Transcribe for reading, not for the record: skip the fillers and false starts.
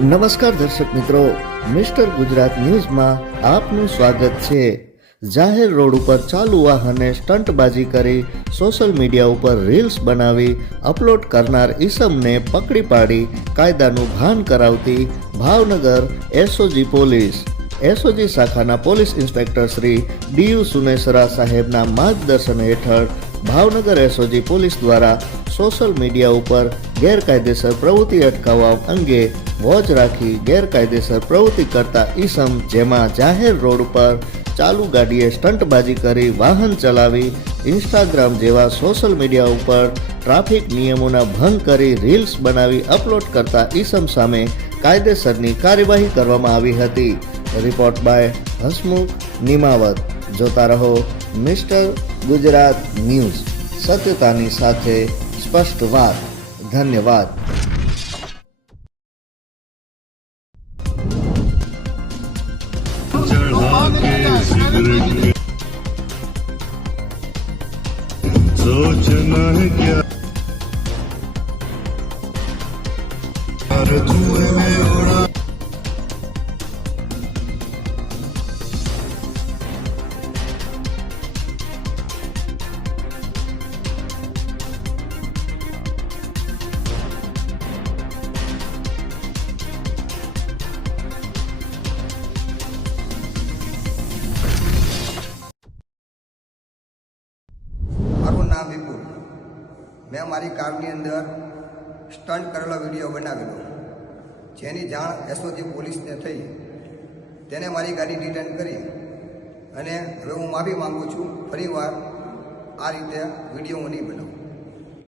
નમસ્કાર દર્શક મિત્રો, મિસ્ટર ગુજરાત ન્યૂઝમાં આપનું સ્વાગત છે। જાહેર રોડ ઉપર ચાલુ વાહને સ્ટંટબાજી કરી સોશિયલ મીડિયા ઉપર રીલ્સ બનાવી અપલોડ કરનાર ઈસમને પકડી પાડી કાયદાનું ભાન કરાવતી ભાવનગર એસઓજી પોલીસ। એસઓજી શાખાના police inspector Shri DU Sunesara સાહેબના માર્ગદર્શન હેઠળ ભાવનગર એસઓજી પોલીસ દ્વારા સોશિયલ મીડિયા ઉપર ગેરકાયદેસર પ્રવૃત્તિ અટકાવવા અંગે વોચ રાખી ગેરકાયદેસર પ્રવૃત્તિ કરતા ઈસમ, જેમાં જાહેર રોડ પર ચાલુ ગાડીએ સ્ટંટબાજી કરી વાહન ચલાવી ઇન્સ્ટાગ્રામ જેવા સોશિયલ મીડિયા ઉપર ટ્રાફિક નિયમોના ભંગ કરી રીલ્સ બનાવી અપલોડ કરતા ઈસમ સામે કાયદેસરની કાર્યવાહી કરવામાં આવી હતી। Report by Hasmukh Nimavat. જોતા રહો મિસ્ટર ગુજરાત ન્યૂઝ, સત્યતાની સાથે સ્પષ્ટ વાત। ધન્યવાદ। सोचना है क्या धुएं में उड़ा મારું નામ વિપુલ। મેં મારી કારની અંદર સ્ટન્ટ કરેલો વિડીયો બનાવેલો, જેની જાણ એસઓજી પોલીસને થઈ। તેને મારી ગાડી ડિટેન કરી અને હવે હું માફી માગું છું, ફરીવાર આ રીતે વિડીયો હું નહીં બનાવું।